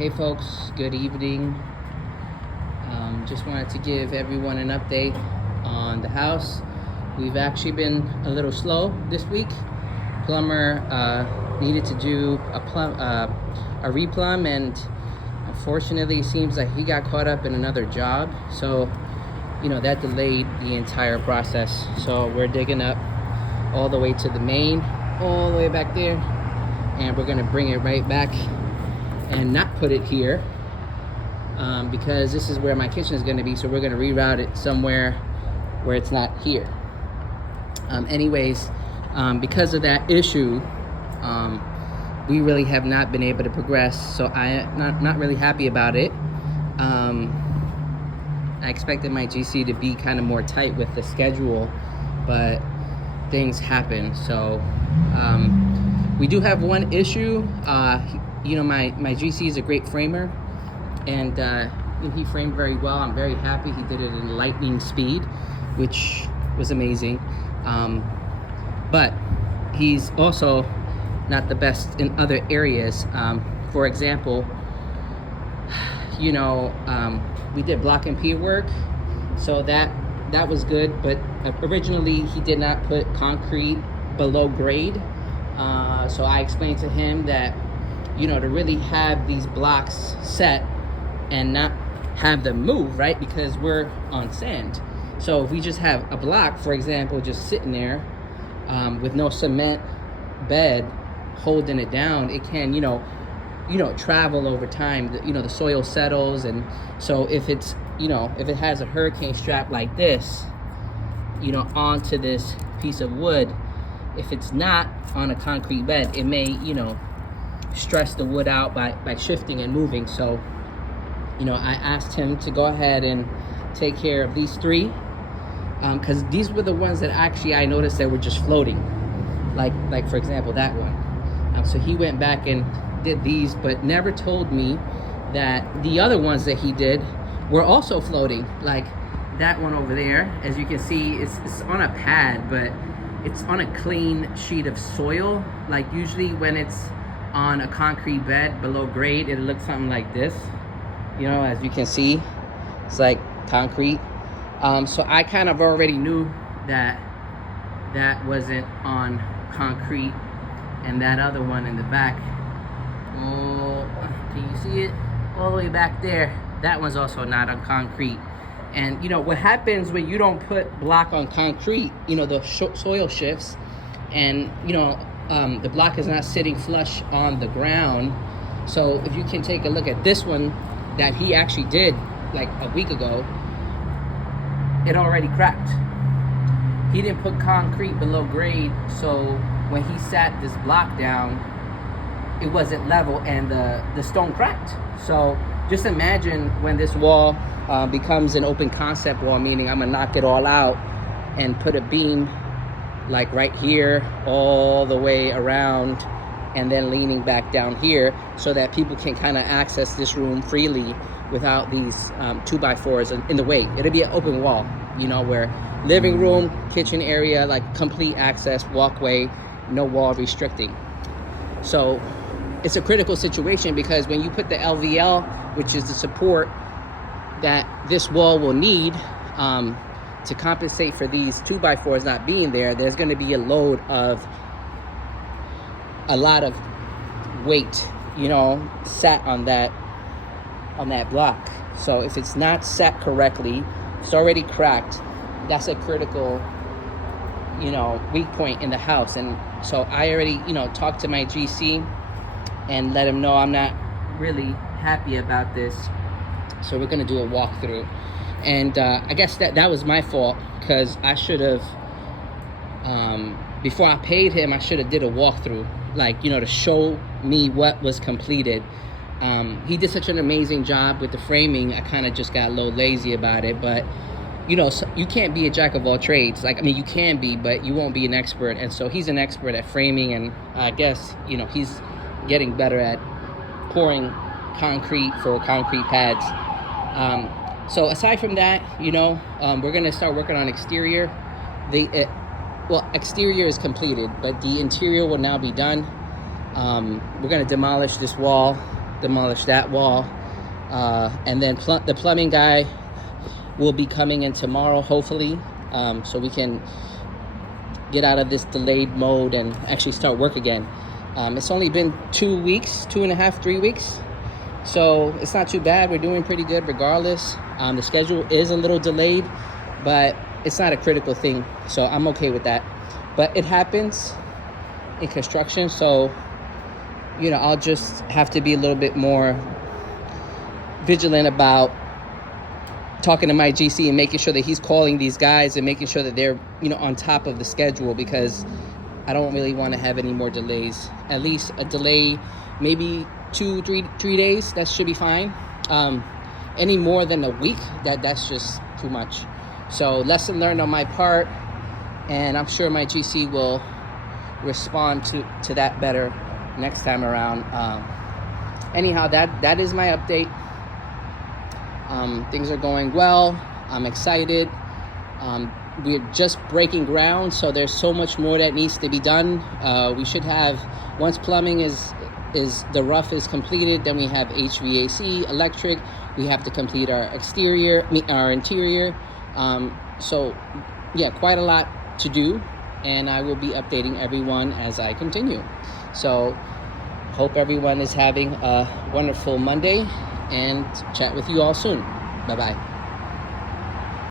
Hey folks, good evening. Just wanted to give everyone an update on the house. We've actually been a little slow this week. Plumber needed to do a replumb, and unfortunately it seems like he got caught up in another job. So, that delayed the entire process. So we're digging up all the way to the main, all the way back there, and we're gonna bring it right back and not put it here because this is where my kitchen is going to be, so we're going to reroute it somewhere where it's not here. Because of that issue, we really have not been able to progress, so I am not really happy about it. I expected my GC to be kind of more tight with the schedule, but things happen. So we do have one issue. My GC is a great framer, and he framed very well. I'm very happy. He did it in lightning speed, which was amazing. But he's also not the best in other areas. For example, we did block and pier work, so that was good. But originally he did not put concrete below grade. So I explained to him that to really have these blocks set and not have them move, right? Because we're on sand. So if we just have a block, for example, just sitting there with no cement bed holding it down, it can, travel over time. The soil settles, and so if it's, if it has a hurricane strap like this, onto this piece of wood, if it's not on a concrete bed, it may, stress the wood out by shifting and moving. So I asked him to go ahead and take care of these three, because these were the ones that actually I noticed that were just floating, like for example that one. So he went back and did these, but never told me that the other ones that he did were also floating. Like that one over there, as you can see, it's on a pad, but it's on a clean sheet of soil. Like usually when it's on a concrete bed below grade, it looks something like this. As you can see, it's like concrete. So I kind of already knew that wasn't on concrete, and that other one in the back, can you see it? All the way back there, that one's also not on concrete. And what happens when you don't put block on concrete, the soil shifts, and the block is not sitting flush on the ground. So if you can take a look at this one that he actually did like a week ago, it already cracked. He didn't put concrete below grade, so when he sat this block down, it wasn't level, and the stone cracked. So just imagine when this wall becomes an open concept wall, meaning I'm gonna knock it all out and put a beam like right here all the way around, and then leaning back down here so that people can kind of access this room freely without these 2x4s in the way. It'll be an open wall, where living room, kitchen area, like complete access, walkway, no wall restricting. So it's a critical situation, because when you put the LVL, which is the support that this wall will need to compensate for these 2x4s not being there, there's going to be a load of a lot of weight, sat on that block. So if it's not set correctly, it's already cracked, that's a critical weak point in the house. And so I already talked to my GC and let him know I'm not really happy about this, so we're gonna do a walkthrough. And I guess that was my fault, because I should have before I paid him, I should have did a walkthrough, to show me what was completed. He did such an amazing job with the framing, I kind of just got a little lazy about it. But so you can't be a jack of all trades. You can be, but you won't be an expert. And so he's an expert at framing, and I guess he's getting better at pouring concrete for concrete pads. So aside from that, we're gonna start working on exterior. Exterior is completed, but the interior will now be done. We're gonna demolish this wall demolish that wall. And then the plumbing guy will be coming in tomorrow, hopefully, so we can get out of this delayed mode and actually start work again. It's only been 2 weeks, 2.5, 3 weeks. So it's not too bad. We're doing pretty good regardless. The schedule is a little delayed, but it's not a critical thing. So I'm okay with that. But it happens in construction. So, I'll just have to be a little bit more vigilant about talking to my GC and making sure that he's calling these guys and making sure that they're, on top of the schedule, because I don't really want to have any more delays. At least a delay, maybe 2-3 days, that should be fine. Any more than a week, that's just too much. So lesson learned on my part, and I'm sure my GC will respond to that better next time around. Anyhow, that is my update. Things are going well. I'm excited. We're just breaking ground, so there's so much more that needs to be done. We should have, once plumbing is the rough is completed, then we have HVAC, electric. We have to complete our interior. So yeah, quite a lot to do, and I will be updating everyone as I continue. So hope everyone is having a wonderful Monday, and chat with you all soon. Bye-bye.